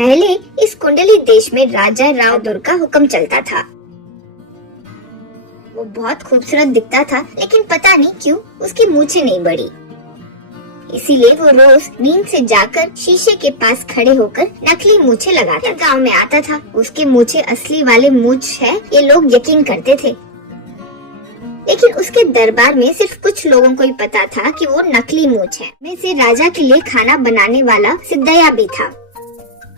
पहले इस कुंडली देश में राजा राव दुर्ग का हुक्म चलता था। वो बहुत खूबसूरत दिखता था, लेकिन पता नहीं क्यों उसकी मूछें नहीं बढ़ी। इसीलिए वो रोज नींद से जाकर शीशे के पास खड़े होकर नकली मूछें लगाता। गांव में आता था। उसके मूछें असली वाले मूछ है, ये लोग यकीन करते थे। लेकिन उसके दरबार में सिर्फ कुछ लोगों को ही पता था कि वो नकली मूछ है। में से राजा के लिए खाना बनाने वाला सिद्धैया भी था।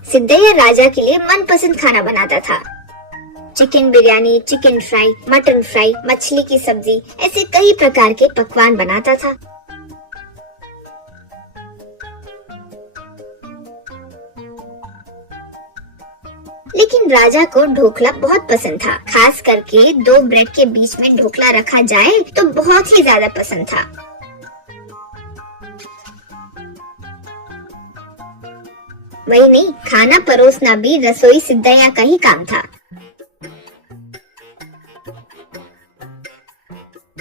सिद्धैया राजा के लिए मनपसंद खाना बनाता था। Chicken biryani, chicken fry, mutton fry, मछली की सब्जी, ऐसे कई प्रकार के पकवान बनाता था। लेकिन राजा को ढोकला बहुत पसंद था। खास करके 2 ब्रेड के बीच में ढोकला रखा जाए तो बहुत ही ज्यादा पसंद था। वही नहीं, खाना परोसना भी रसोई सिद्धैया का ही काम था।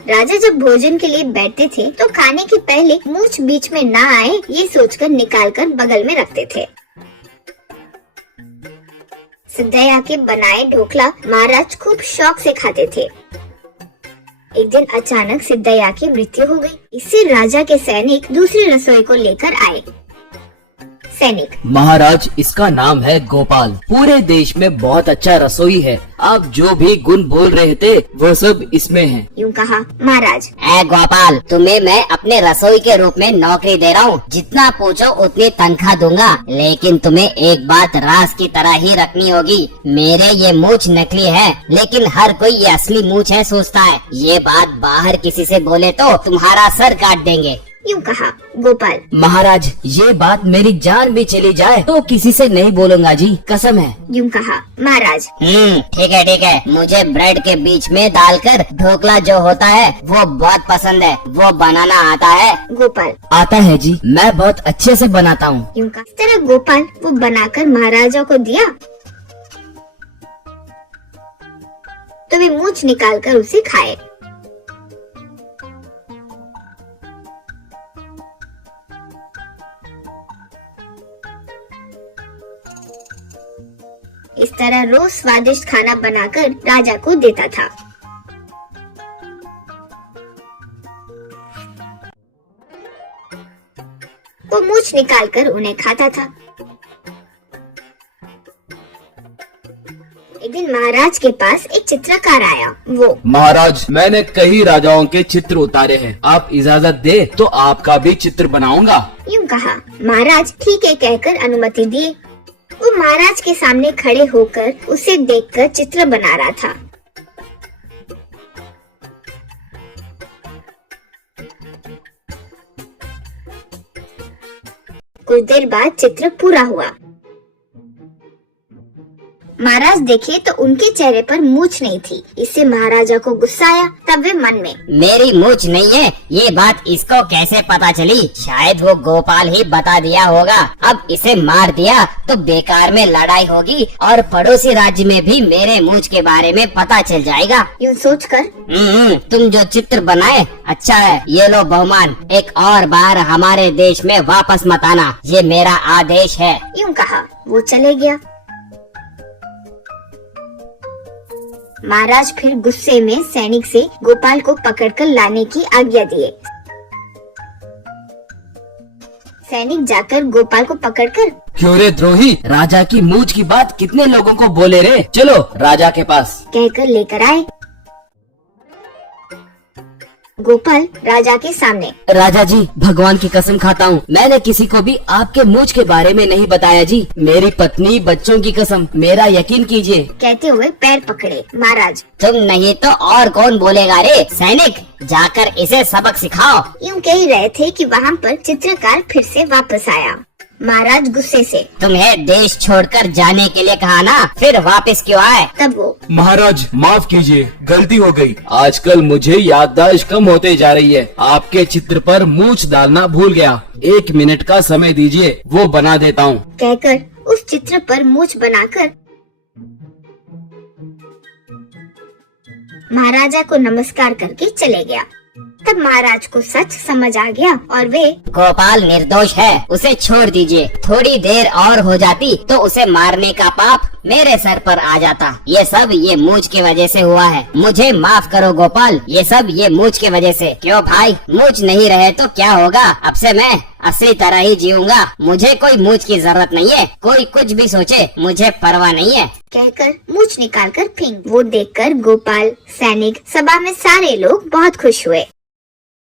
राजा जब भोजन के लिए बैठते थे तो खाने के पहले मूछ बीच में ना आए, ये सोचकर निकालकर बगल में रखते थे। सिद्धैया के बनाए ढोकला महाराज खूब शौक से खाते थे। एक दिन अचानक सिद्धैया की मृत्यु हो गई। इससे राजा के सैनिक दूसरी रसोई को लेकर आए। सैनिक: महाराज, इसका नाम है गोपाल। पूरे देश में बहुत अच्छा रसोई है। आप जो भी गुण बोल रहे थे वो सब इसमें है। यूँ कहा। महाराज: ऐ गोपाल, तुम्हें मैं अपने रसोई के रूप में नौकरी दे रहा हूँ। जितना पूछो उतनी तनख्वाह दूंगा, लेकिन तुम्हें एक बात राज की तरह ही रखनी होगी। मेरे ये मूछ नकली है, लेकिन हर कोई ये असली मूछ है सोचता है। ये बात बाहर किसी से बोले तो तुम्हारा सर काट देंगे। यूँ कहा। गोपाल: महाराज, ये बात मेरी जान भी चली जाए तो किसी से नहीं बोलूंगा जी, कसम है। यूँ कहा। महाराज: ठीक है। मुझे ब्रेड के बीच में डालकर ढोकला जो होता है वो बहुत पसंद है। वो बनाना आता है? गोपाल: आता है जी, मैं बहुत अच्छे से बनाता हूँ। यूँ कहा। इस तरह गोपाल वो बनाकर महाराजा को दिया तो वे मूछ निकालकर उसे खाए। इस तरह रोज स्वादिष्ट खाना बनाकर राजा को देता था। वो मूछ निकालकर उन्हें खाता था। एक दिन महाराज के पास एक चित्रकार आया। वो: महाराज, मैंने कई राजाओं के चित्र उतारे हैं। आप इजाजत दे तो आपका भी चित्र बनाऊंगा। यूँ कहा। महाराज ठीक है कहकर अनुमति दिए। वो महाराज के सामने खड़े होकर उसे देखकर चित्र बना रहा था। कुछ देर बाद चित्र पूरा हुआ। महाराज देखे तो उनके चेहरे पर मूछ नहीं थी। इससे महाराजा को गुस्सा आया। तब वे मन में: मेरी मूछ नहीं है, ये बात इसको कैसे पता चली? शायद वो गोपाल ही बता दिया होगा। अब इसे मार दिया तो बेकार में लड़ाई होगी और पड़ोसी राज्य में भी मेरे मूछ के बारे में पता चल जाएगा। यूँ सोचकर: तुम जो चित्र बनाए अच्छा है, ये लो बहुमान। एक और बार हमारे देश में वापस मत आना, ये मेरा आदेश है। यूँ कहा। वो चले गया। महाराज फिर गुस्से में सैनिक से गोपाल को पकड़कर लाने की आज्ञा दिए। सैनिक जाकर गोपाल को पकड़कर: क्यों रे द्रोही, राजा की मूछ की बात कितने लोगों को बोले रे? चलो राजा के पास, कहकर लेकर आए। गोपाल राजा के सामने: राजा जी, भगवान की कसम खाता हूँ, मैंने किसी को भी आपके मूछ के बारे में नहीं बताया जी। मेरी पत्नी, बच्चों की कसम, मेरा यकीन कीजिए। कहते हुए पैर पकड़े। महाराज: तुम नहीं तो और कौन बोलेगा रे? सैनिक, जाकर इसे सबक सिखाओ। यूँ कह ही रहे थे कि वहाँ पर चित्रकार फिर से वापस आया। महाराज गुस्से से: तुम्हें देश छोड़कर जाने के लिए कहा ना, फिर वापस क्यों आए? तब वो: महाराज माफ कीजिए, गलती हो गई। आजकल मुझे याददाश्त कम होते जा रही है। आपके चित्र पर मूछ डालना भूल गया। 1 मिनट का समय दीजिए, वो बना देता हूँ। कहकर उस चित्र पर मूछ बनाकर महाराजा को नमस्कार करके चले गया। तब महाराज को सच समझ आ गया और वे गोपाल निर्दोष है, उसे छोड़ दीजिए। थोड़ी देर और हो जाती तो उसे मारने का पाप मेरे सर पर आ जाता। ये सब ये मूंछ की वजह से हुआ है। मुझे माफ करो गोपाल, ये सब ये मूंछ की वजह से। क्यों भाई, मूंछ नहीं रहे तो क्या होगा? अब से मैं असली तरह ही जीऊंगा। मुझे कोई मूंछ की जरूरत नहीं है। कोई कुछ भी सोचे, मुझे परवाह नहीं है। कहकर मूंछ निकालकर फेंक। वो देखकर गोपाल, सैनिक, सभा में सारे लोग बहुत खुश हुए।